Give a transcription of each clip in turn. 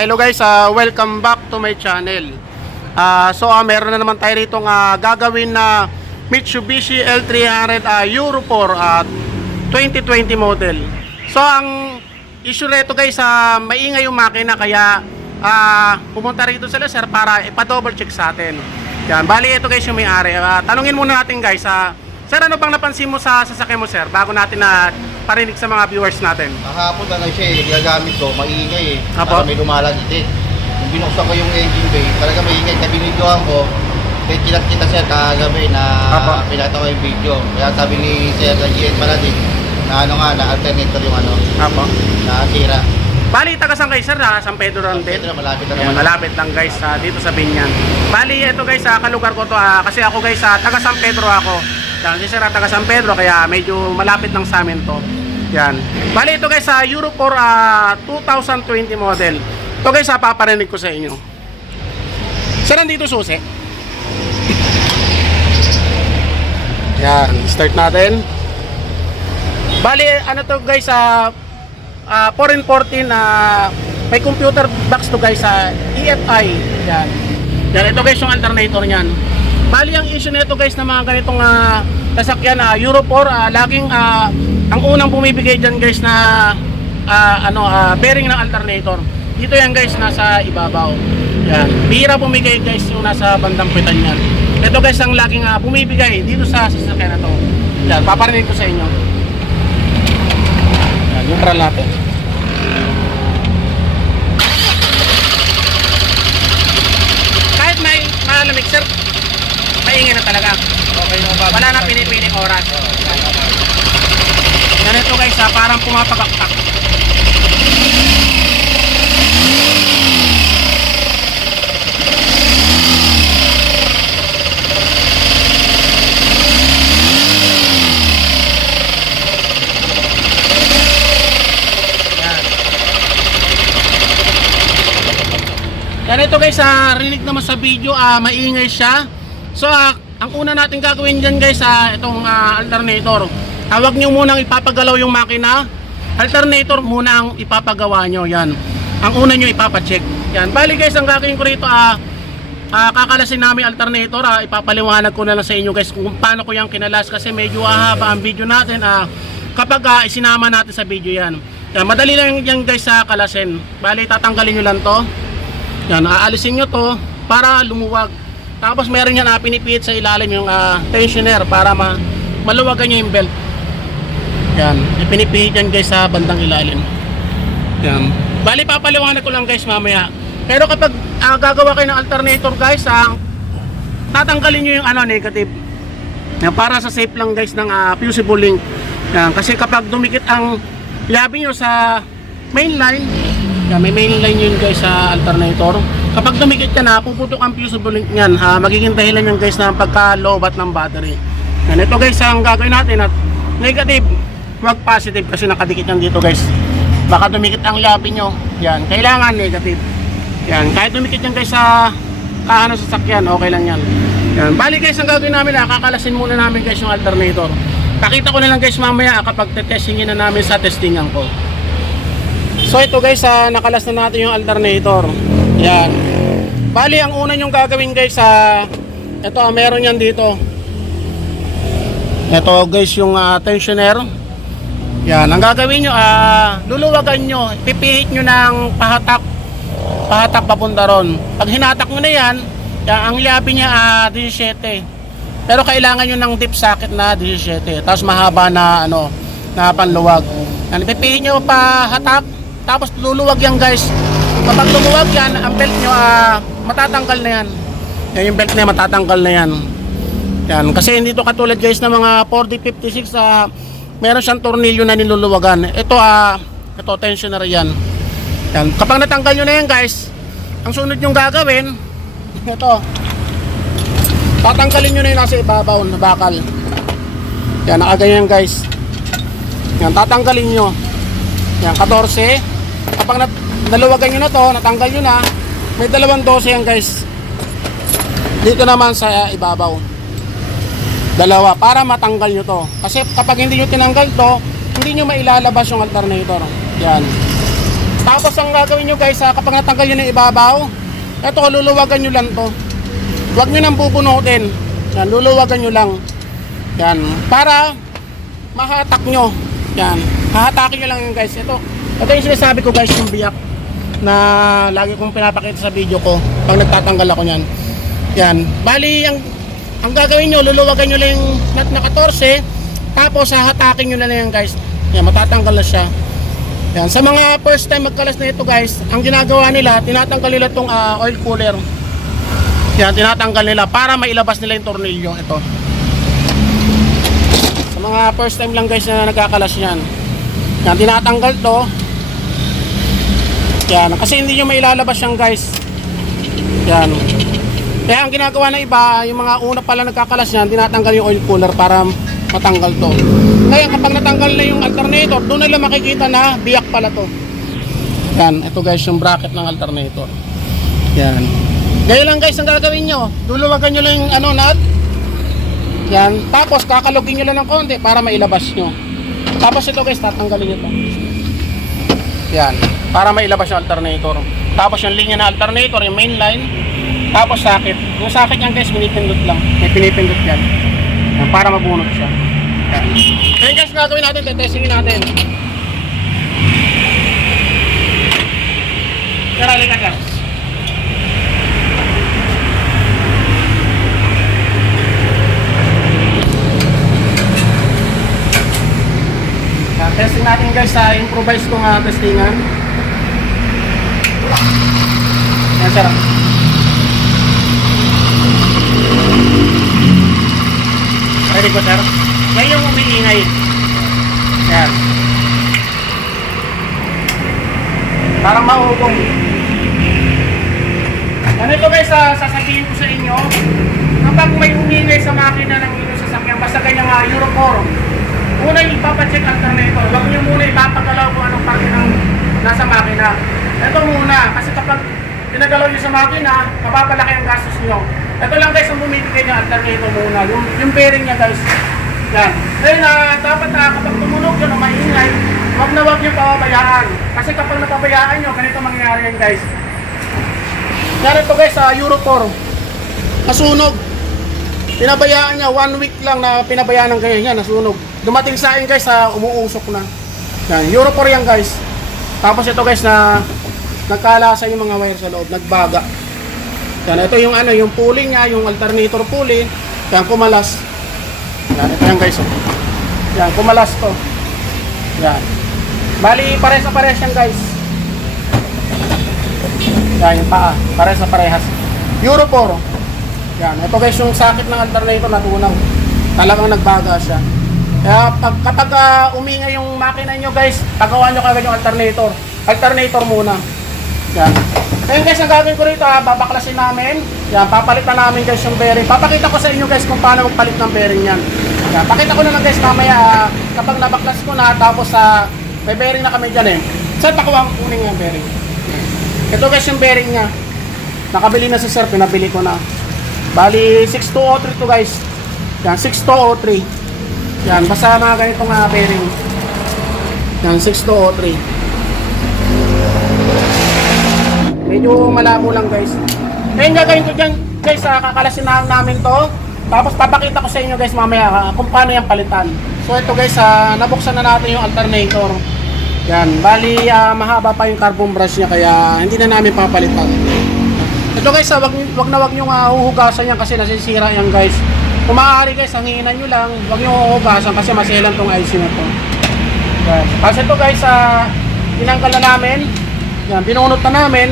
Hello guys, uh, welcome back to my channel. Ah, so ah, meron na naman tayo rito nga gagawin na Mitsubishi L300 ah, Euro 4 at 2020 model. So ang issue rito guys, ah, maingay yung makina kaya ah, pumunta rito sila sir para ipa-double check sa atin. Yan, bali ito guys yung may-ari. Ah, tanungin muna natin guys, ah, sir ano bang napansin mo sa sasakyan mo sir bago natin na parinig sa mga viewers natin? Kahapon na lang siya eh, ko, maingay eh. Apo. Para may lumalagiti. Nung binuksan ko yung engine bay, talaga maingay. Kaya binidyohan ko, kaya kinat kita siya kagabi na Apo. pinata ko yung video. Kaya sabi ni Sir na GN Paladin, na ano nga, na alternator yung ano, Apo. na sira. Bali, taga saan kayo sir? Ah, San Pedro din. Ito na malapit na naman. malapit lang guys ah, dito sa Binyan. Bali, ito guys sa kalugar ko to ah, kasi ako guys sa taga San Pedro ako. Yan, si sir taga San Pedro kaya medyo malapit lang sa amin to. Yan. Bali, ito guys sa Euro 4 ah, 2020 model. Ito guys ah, paparinig ko sa inyo. Sir, nandito susi. Yan, start natin. Bali, ano to guys sa ah 4 and 14 na may computer box to guys sa EFI. Yan. Yan, ito guys yung alternator niyan. Bali, ang issue nito guys na mga ganitong ah, sasakyan na Euro 4, ah, laging ah, ang unang bumibigay dyan guys na ah, ano ah, bearing ng alternator. Dito yan guys nasa ibabaw. Yan. Bihira bumigay guys yung nasa bandang pitan yan. Ito guys ang laging ah, bumibigay dito sa sasakyan na to. Yan, paparinig ko sa inyo. Yan, neutral natin. Kahit may malamig sir, maingay na talaga. Okay na ba? Wala na pinipiling oras. Ganito guys ha, parang pumapabaktak. Yan. Ganito guys, ah, rinig naman sa video, ah, maingay siya. So, ah, ang una natin gagawin dyan guys, ah, itong ah, alternator. Tawag nyo munang ipapagalaw yung makina. Alternator muna ang ipapagawa nyo, yan. Ang una nyo ipapacheck. Yan. Bali guys, ang gagawin ko rito, ah, ah, kakalasin namin alternator, ah, ipapaliwanag ko na lang sa inyo guys kung paano ko yung kinalas kasi medyo ahaba ang video natin, ah, kapag ah, isinama natin sa video yan. Yan, madali lang yan guys sa kalasin. Bali, tatanggalin nyo lang to. Yan, aalisin nyo to para lumuwag. Tapos meron yan na pinipihit sa ilalim yung ah, tensioner para ma maluwagan yung belt. Yan, ipinipihit yan guys sa bandang ilalim. Yan. Bali papaliwanag ko lang guys mamaya. Pero kapag ah, gagawa kayo ng alternator guys, ah, tatanggalin nyo yung ano negative. Yan, para sa safe lang guys ng ah, fusible link. Yan, kasi kapag dumikit ang labi nyo sa main line, yan, may main line yun guys sa alternator. Kapag dumikit yan ha, puputok ang fusible link niyan ha, magiging dahilan yan guys ng pagka-lobat ng battery. Yan, ito guys ang gagawin natin at negative, wag positive kasi nakadikit yan dito guys. Baka dumikit ang labi nyo. Yan, kailangan negative. Yan, kahit dumikit yan guys sa kahan ng sasakyan, okay lang yan. Yan, bali guys ang gagawin namin ha, kakalasin muna namin guys yung alternator. Pakita ko na lang guys mamaya kapag testingin na namin sa testingan ko. So ito guys, ah, nakalas na natin yung alternator. Yan. Bali, ang una yung gagawin guys, sa ito, ah, meron yan dito. Ito guys, yung ah, tensioner. Yan, ang gagawin nyo, ah, luluwagan nyo, pipihit nyo ng pahatak, pahatak papunta ron. Pag hinatak mo na yan, yan ang liabi niya ah, 17. Pero kailangan nyo ng deep socket na 17. Tapos mahaba na ano, na panluwag. Yan, pipihit nyo pahatak, tapos luluwag yan guys. Kapag lumuwag yan, ang belt nyo ah, matatanggal na yan. Yan yung belt na yan, matatanggal na yan. Yan, kasi hindi to katulad guys ng mga 4056 ah meron siyang tornilyo na niluluwagan. Ito ah ito tensioner yan. Yan, kapag natanggal nyo na yan guys, ang sunod yung gagawin, ito. Tatanggalin nyo na yung nasa ibabaw na bakal. Yan, nakaganyan guys. Yan, tatanggalin nyo. Yan, 14. Kapag nat naluwagan nyo na to, natanggal nyo na, may dalawang 12 yan guys. Dito naman sa ibabaw. Dalawa, para matanggal nyo to. Kasi kapag hindi nyo tinanggal to, hindi nyo mailalabas yung alternator. Yan. Tapos ang gagawin nyo guys, kapag natanggal nyo ng ibabaw, ito, luluwagan nyo lang to. Huwag nyo nang bubunutin. Yan, luluwagan nyo lang. Yan, para mahatak nyo. Yan, hahatakin nyo lang yun guys. Ito, ito yung sinasabi ko guys, yung biyak na lagi kong pinapakita sa video ko pag nagtatanggal ako niyan. Yan, bali ang ang gagawin nyo, luluwagan nyo lang yung nut na 14, tapos hahatakin nyo na lang yan guys. Yan, matatanggal na siya. Yan, sa mga first time magkalas na ito guys, ang ginagawa nila, tinatanggal nila itong oil cooler. Yan, tinatanggal nila para mailabas nila yung tornilyo. Ito. Sa mga first time lang guys na nagkakalas yan. Yan, tinatanggal to. Yan, kasi hindi nyo mailalabas yan guys. Yan. Kaya ang ginagawa ng iba, yung mga una pala nagkakalas yan, tinatanggal yung oil cooler para matanggal to. Ngayon, kapag natanggal na yung alternator, doon nila makikita na biyak pala to. Yan, ito guys yung bracket ng alternator. Yan. Gaya lang guys ang gagawin nyo. Luluwagan nyo lang yung ano, nut. Yan. Tapos kakalugin nyo lang ng konti para mailabas nyo. Tapos ito guys, tatanggalin ito. Yan. Para mailabas yung alternator. Tapos yung linya na alternator, yung main line. Tapos sakit. Yung sakit yan guys, pinipindot lang. May pinipindot yan. Yan, para mabunot siya. Yan. Ngayon guys, gagawin natin, tetestingin natin. Tara, halika ka. Yan, testing natin guys sa improvise kong uh, testingan. Yan, sir. Ready ko, sir? Yan yung umiingay. Yan. Parang maubong. Ano ito guys, ah, sasabihin ko sa inyo, kapag may umingay sa makina ng inyong sasakyan, basta ganyan nga, Euro 4, una ipapacheck alternator. Huwag niyo muna ipapagalaw kung anong parte ng nasa makina. Ito muna, kasi kapag pinagalaw niyo sa makina, mapapalaki ang gastos niyo. Ito lang guys ang bumibigay ng alternator muna. Yung, yung bearing niya guys. Yan. Ngayon na dapat na kapag tumunog yun o maingay, huwag na huwag niyo pababayaan. Kasi kapag napabayaan niyo, ganito mangyayari yan guys. Yan ito guys sa Euro 4. Nasunog. Pinabayaan niya, one week lang na pinabayaan ng ganyan, yan, nasunog. Dumating sa akin guys, sa umuusok na. Yan, Euro 4 yan guys. Tapos ito guys na nagkalasa yung mga wire sa loob, nagbaga. Yan, ito yung ano, yung pulley niya, yung alternator pulley. Yan, kumalas. Yan, ito yan guys. Oh. Yan, kumalas to. Yan. Bali, pares na pares yan guys. Yan, yung paa. Pares na parehas. Euro 4. Yan, ito guys yung sakit ng alternator natunaw. Talagang nagbaga siya. Kaya pag, kapag ah, umingay yung makina nyo guys, pagawa nyo kagad yung alternator. Alternator muna. Yan. Ngayon guys, ang gagawin ko rito, ah, babaklasin namin. Yan, papalitan namin guys yung bearing. Papakita ko sa inyo guys kung paano magpalit ng bearing yan. Yan, pakita ko na lang guys mamaya ah, kapag nabaklas ko na, tapos sa may bearing na kami dyan eh. Saan pa ko ang kunin yung bearing? Ito guys yung bearing niya. Nakabili na si sir, pinabili ko na. Bali, 6203 to guys. Yan, 6203. Yan, basta mga ganitong uh, bearing. Yan, 6203. Medyo malabo lang guys. Ngayon gagawin ko dyan guys, uh, kakalasin na namin to. Tapos papakita ko sa inyo guys mamaya ah, kung paano yung palitan. So ito guys, ah, nabuksan na natin yung alternator. Yan, bali ah, mahaba pa yung carbon brush niya kaya hindi na namin papalitan. Ito guys, ah, wag, wag na wag nyo uh, huhugasan yan kasi nasisira yan guys. Kung maaari guys, hanginan nyo lang, wag nyo huhugasan kasi maselan tong IC na to. Yan. Kasi ito guys, uh, tinanggal na namin. Yan, binunot na namin.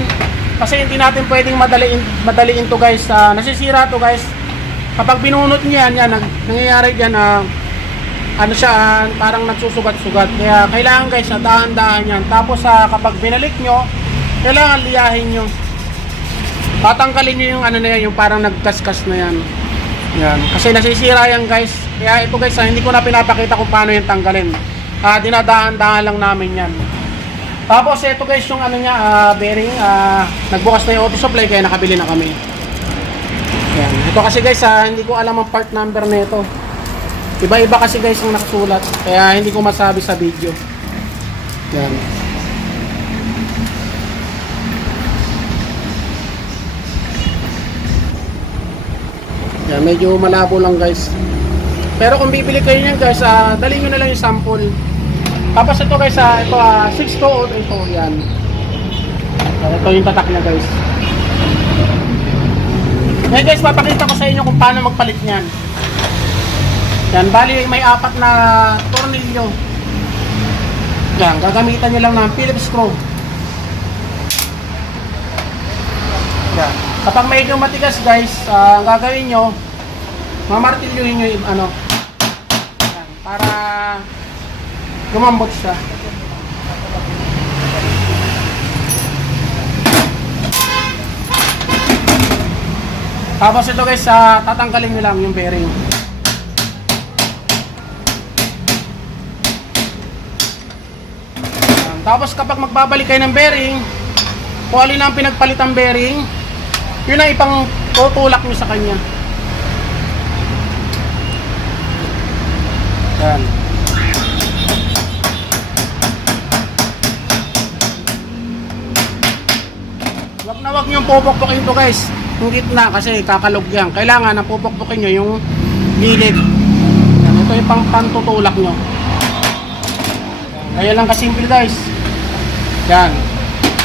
Kasi hindi natin pwedeng madaliin, madaliin to guys. ah, nasisira to guys. Kapag binunot niya yan, yan, nang- nangyayari yan, ah, ano siya, ah, parang nagsusugat-sugat. Kaya kailangan guys, na dahan-dahan yan. Tapos ah, kapag binalik nyo, kailangan liyahin nyo. Tatanggalin nyo yung ano na yan, yung parang nagkaskas na yan. Yan. Kasi nasisira yan guys. Kaya ito guys, ah, hindi ko na pinapakita kung paano yan tanggalin. Ah, dinadahan-dahan lang namin yan. Tapos ito guys, yung ano niya, ah, bearing, ah, nagbukas na yung auto supply kaya nakabili na kami. Yan. Ito kasi guys, ah, hindi ko alam ang part number nito. Iba-iba kasi guys ang nakasulat. Kaya hindi ko masabi sa video. Yan. Yan, medyo malabo lang guys. Pero kung bibili kayo niyan guys, ah, dali nyo na lang yung sample. Tapos ito guys, ah, ito ah, 6 to ito, yan. Yan, ito yung tatak niya guys. Ngayon guys, papakita ko sa inyo kung paano magpalit niyan. Yan, bali may apat na tornilyo. Yan, gagamitan nyo lang ng Phillips screw. Yan. Kapag medyo matigas guys, ah, ang gagawin nyo, mamartilyuhin nyo yung ano, para gumambot siya. Tapos ito guys, ah, tatanggalin nyo lang yung bearing. Tapos kapag magbabalik kayo ng bearing, kung alin ang pinagpalitang bearing, yun ang ipang tutulak nyo sa kanya. Yan. Wag na wag nyo pupukpukin to guys. Yung gitna kasi kakalog yan. Kailangan na pupukpukin nyo yung gilid. Ito yung pang pantutulak nyo. Kaya lang kasimple guys. Yan.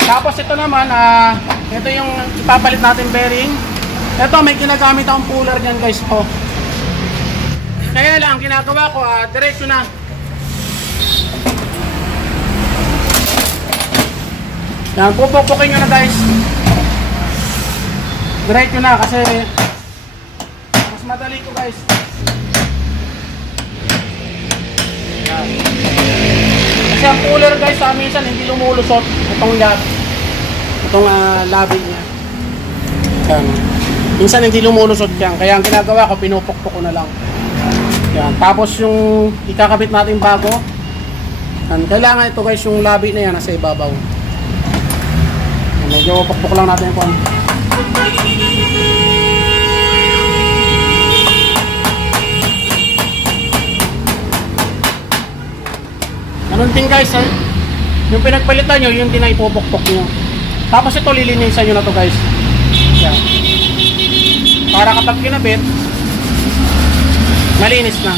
Tapos ito naman, ah, ito yung ipapalit natin bearing. Ito, may ginagamit akong puller niyan guys po. Kaya lang, ang ginagawa ko, ah, diretso na. Yan, pupukpukin nyo na guys. Diretso na kasi mas madali ko guys. Kasi ang puller guys sa minsan hindi lumulusot itong lab. Itong ah, labi niya. Yan. Minsan hindi lumulusot yan. Kaya ang ginagawa ko, pinupukpok ko na lang. Yan. Tapos yung ikakabit natin bago. Yan. Kailangan ito guys yung labi na yan nasa ibabaw. Medyo pukpok lang natin yung Ganun din guys, eh. yung pinagpalitan nyo, yung din ay ipupukpok nyo. Tapos ito, lilinisan nyo na to guys. Yan. Para kapag kinabit, malinis na.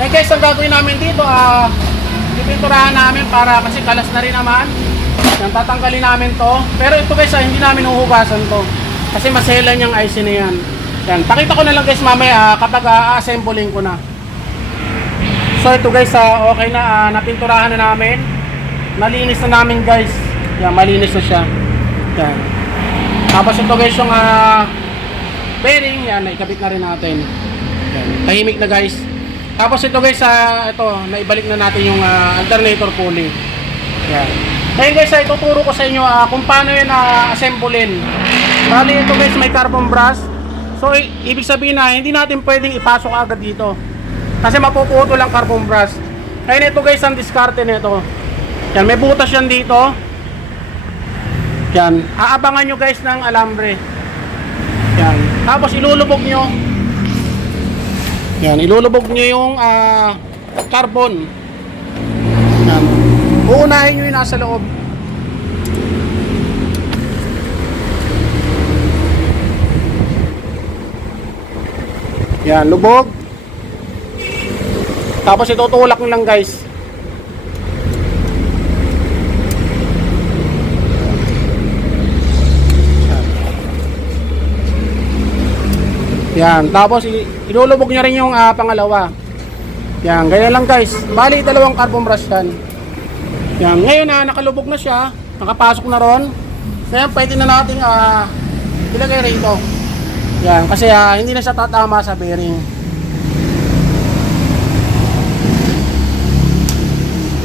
Eh guys, ang gagawin namin dito, ah, pipinturahan namin para kasi kalas na rin naman. Yan, tatanggalin namin to. Pero ito guys, ah, hindi namin huhugasan to. Kasi maselan yung IC na yan. Yan, pakita ko na lang guys mamaya ah, kapag a-assembling ko na. So ito guys, ah, okay na, ah, napinturahan na namin. Malinis na namin guys. Yan, malinis na siya. Yan. Tapos ito guys yung ah, bearing, yan, naikabit na rin natin. Yan, tahimik na guys. Tapos ito guys, ah, ito, naibalik na natin yung ah, alternator pulley. Yan. Ngayon guys, ah, ituturo ko sa inyo ah, kung paano yun na assemblein. Bali ito guys, may carbon brass. So, ibig sabihin na hindi natin pwedeng ipasok agad dito. Kasi mapuputo lang carbon brass. Ngayon ito guys, ang diskarte nito. Yan, may butas yan dito. Yan, aabangan nyo guys ng alambre. Yan, tapos ilulubog nyo. Yan, ilulubog nyo yung ah, carbon. Yan. Uunahin nyo yung nasa loob. Yan, lubog. Tapos itutulak nyo lang guys. Yan, tapos ilulubog nyo rin yung ah, pangalawa. Yan, ganyan lang guys. Bali, dalawang carbon brush yan. Yan, ngayon na nakalubog na siya, nakapasok na ron. Ngayon, pwede na natin ah, ilagay rito. Yan, kasi ah, hindi na siya tatama sa bearing.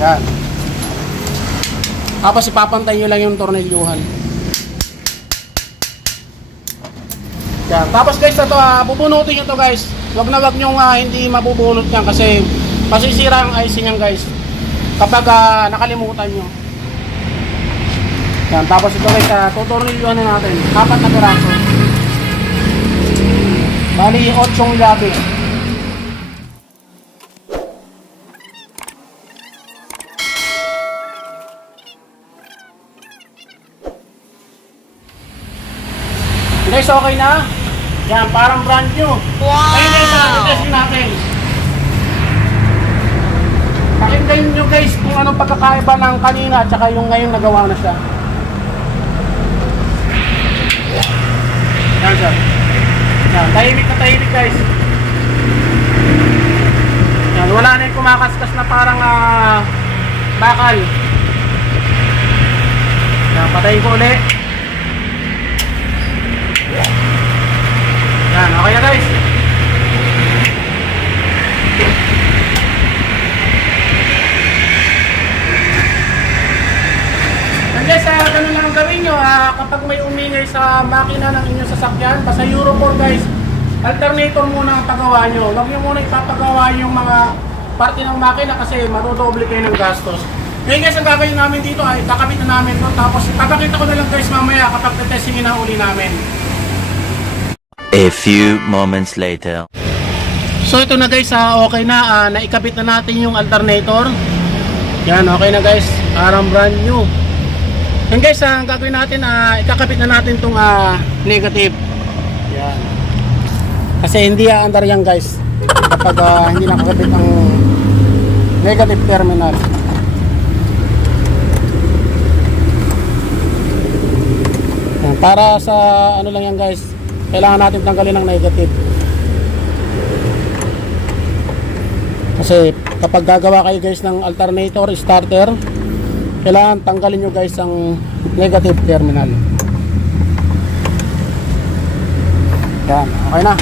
Yan. Tapos ipapantay nyo lang yung tornilyuhan. Yan. Tapos guys, ito, ah, bubunutin nyo to guys. Wag na wag nyo ah, hindi mabubunot yan kasi masisira ang IC niyan guys. Kapag ah, nakalimutan nyo. Yan. Tapos ito guys, uh, tutornilyuhan na natin. Apat na piraso. Bali, 8 labi. Guys, okay na? Yan, parang brand new. Wow! Ayun guys, uh, testing natin. Pakinggan nyo guys kung anong pagkakaiba ng kanina at saka yung ngayon nagawa na siya. Yan sir. Yan, tahimik na tahimik guys. Yan, wala na yung kumakaskas na parang ah, bakal. Yan, patayin ko ulit. Yan, okay na guys. Guys, ah, ganun lang ang gawin nyo. ah, kapag may umingay sa makina ng inyong sasakyan, basta Euro 4 guys, alternator muna ang pagawa nyo. Huwag nyo muna ipapagawa yung mga parte ng makina kasi marudoble kayo ng gastos. Ngayon guys, ang gagawin namin dito ay kakabit na namin to tapos papakita ko na lang guys mamaya kapag testingin na uli namin. A few moments later. So ito na guys, ah, okay na, ah, naikabit na natin yung alternator. Yan, okay na guys, parang brand new. Yan guys, ah, ang gagawin natin, ah, ikakabit na natin itong negative. Yan. Kasi hindi aandar yan guys, kapag ah, hindi nakakabit ang negative terminal. Yan, para sa ano lang yan guys, kailangan natin tanggalin ang negative. Kasi kapag gagawa kayo guys ng alternator starter, kailangan tanggalin nyo guys ang negative terminal. Yan, okay na.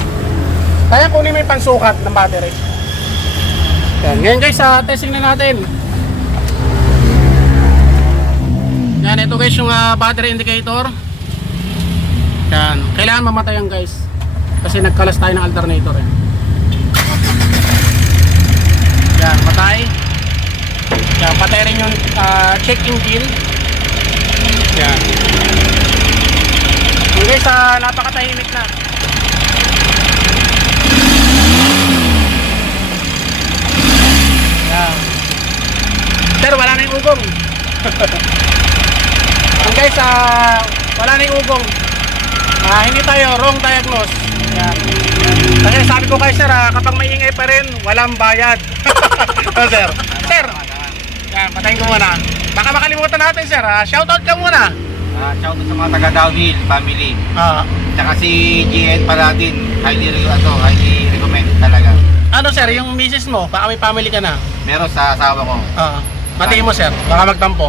Kaya kunin yung pansukat ng battery. Yan, ngayon guys, sa testing na natin. Yan, ito guys yung ah, battery indicator. Yan, kailangan mamatay yan guys. Kasi nagkalas tayo ng alternator eh. Yan, patay. Yan, patay rin yung ah, check engine. Yan. Yung guys, ah, napakatahimik na. Yan. Pero wala na yung ugong. Yung guys, ah, wala na yung ugong. Ah, hindi tayo wrong diagnose. Yan. Kasi sabi ko kay sir, ah, kapag may ingay pa rin, walang bayad. oh, sir. Sir. Patayin ko muna. Baka makalimutan natin, sir. Ah, shoutout ka muna. Ah, shout out sa mga taga Downhill family. Ah, Tsaka si GN pala din. Highly, re- ano, highly recommended talaga. ano, sir, yung misis mo, baka may family ka na. Meron sa asawa ko. Ah, batiin mo, sir. Baka magtampo.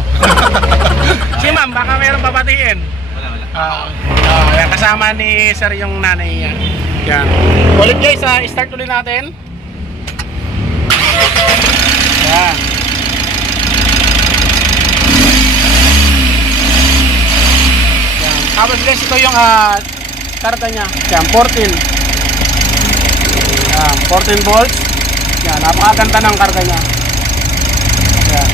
si ma'am, baka mayroong babatiin. Wala, wala. Ah, ah, yan, kasama ni sir yung nanay niya. Yan. Ulit guys, ah, start ulit natin. Yan. Yan. Tapos guys, ito yung ah, karga niya. Yan, 14. Yan, 14 volts. Yan, napakaganda ng karga niya. Yan.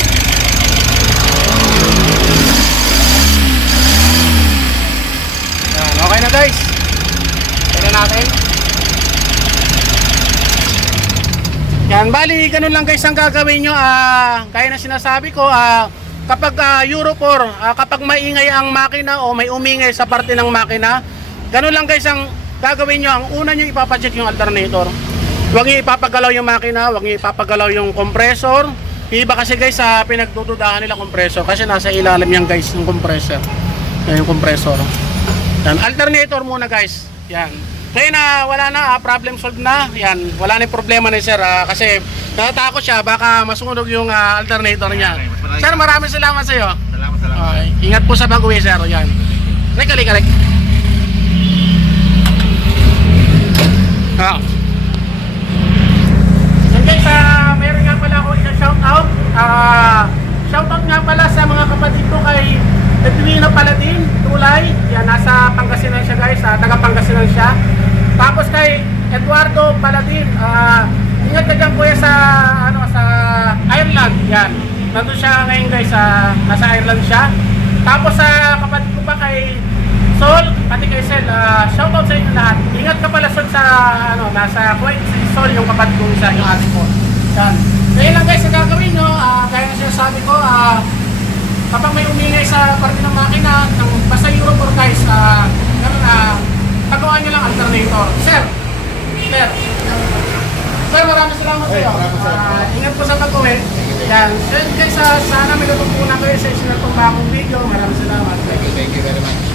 Yan, okay na guys. Tignan natin. Yan, bali, ganun lang guys ang gagawin nyo. Ah, kaya na sinasabi ko, ah, kapag ah, Euro 4, ah, kapag maingay ang makina o may umingay sa parte ng makina, ganun lang guys ang gagawin nyo. Ang una nyo ipapacheck yung alternator. Huwag nyo ipapagalaw yung makina, huwag nyo ipapagalaw yung compressor. Iba kasi guys sa pinagdududahan nila compressor kasi nasa ilalim yan guys yung compressor. Yan yung compressor. Yan, alternator muna guys. Yan. Ngayon na wala na, ah, problem solved na. Yan, wala na problema ni sir ah, kasi natatakot siya baka masunog yung ah, alternator niya. Sir, maraming salamat sa iyo. Salamat, salamat. Okay. Ingat po sa pag-uwi sir. Yan. Kalik, kalik, kalik. Ah. Yan guys, ah, meron nga pala ako isa-shout out. Ah, shout out nga pala sa mga kapatid ko kay Edwina Paladin, Tulay. Yan, nasa Pangasinan siya guys, ah, taga Pangasinan siya. Tapos kay Eduardo Paladin, ah, ingat ka dyan kuya sa, ano, sa Ireland. Yan, nandun siya ngayon guys, ah, nasa Ireland siya. Tapos sa kapatid ko pa kay Sol, pati kay Sel, ah, shoutout sa inyo lahat. Ingat ka pala Sol sa, ano, nasa Kuwait, si Sol yung kapatid ko isa, yung ate ko. Yan. Kaya lang guys, ang gagawin nyo, ah, gaya na sinasabi ko, ah, kapag may umingay sa parte ng makina, ng basta Euro 4 guys, ah, ganun pag turuan nyo lang alternator. Sir, sir, sir, maraming salamat sa iyo. Ah, ingat po sa pag-uwi. Yan. Guys, ah, sana may natutunan kayo sa isinatong bagong video. Maraming salamat. Thank you, thank you very much.